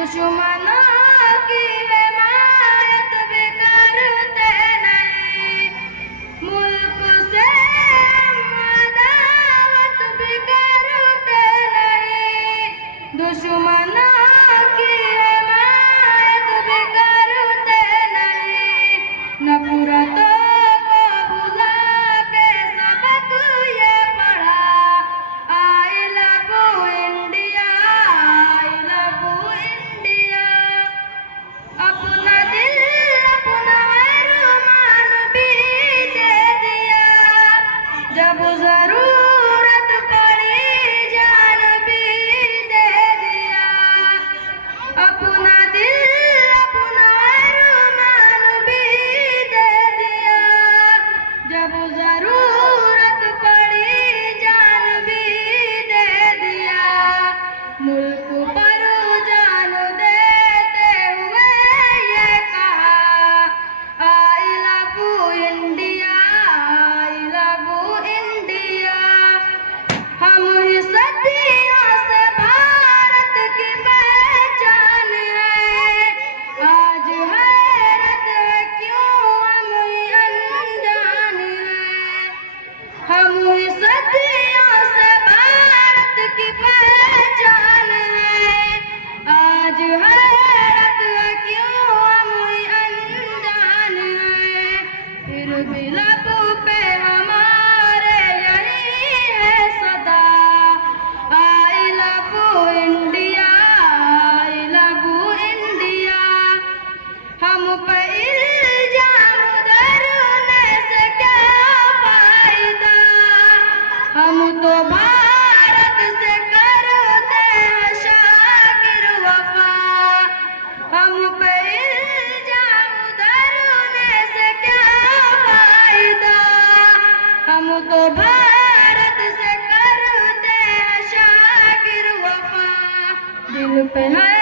दुश्मनों की हिमायत भी करते नहीं, मुल्क से अदावत भी करते नहीं, दुश्मनों की हिमायत भी करते नहीं। नफरतों को भुला के सबक ये पढ़ा, I love India, I love India. अपना दिल अपना अरमान भी दे दिया, जब जरूरत पड़ी जान भी दे दिया। अपना दिल अपना अरमान भी दे दिया, जब जरूरत पड़ी जान भी दे दिया। मुल्क पर जान देते हुए ये कहा, I love India, I love India. हम ही सदियों से भारत की पहचान है, आज हैरत है क्यों हम ही अनजान हैं। हम ही सदियों से भारत की पहचान है, आज हैरत है क्यों हम ही अनजान हैं। फिर भी लब पे हमारे यही है सदा, I love India, I love India. हम पे इल्जाम धरने से क्या फायदा, हम तो भारत से करते हैं शाकिर वफा। हम पे इल्जाम धरने से क्या फायदा, हम तो भारत से करते हैं शाकिर वफा। दिल पे है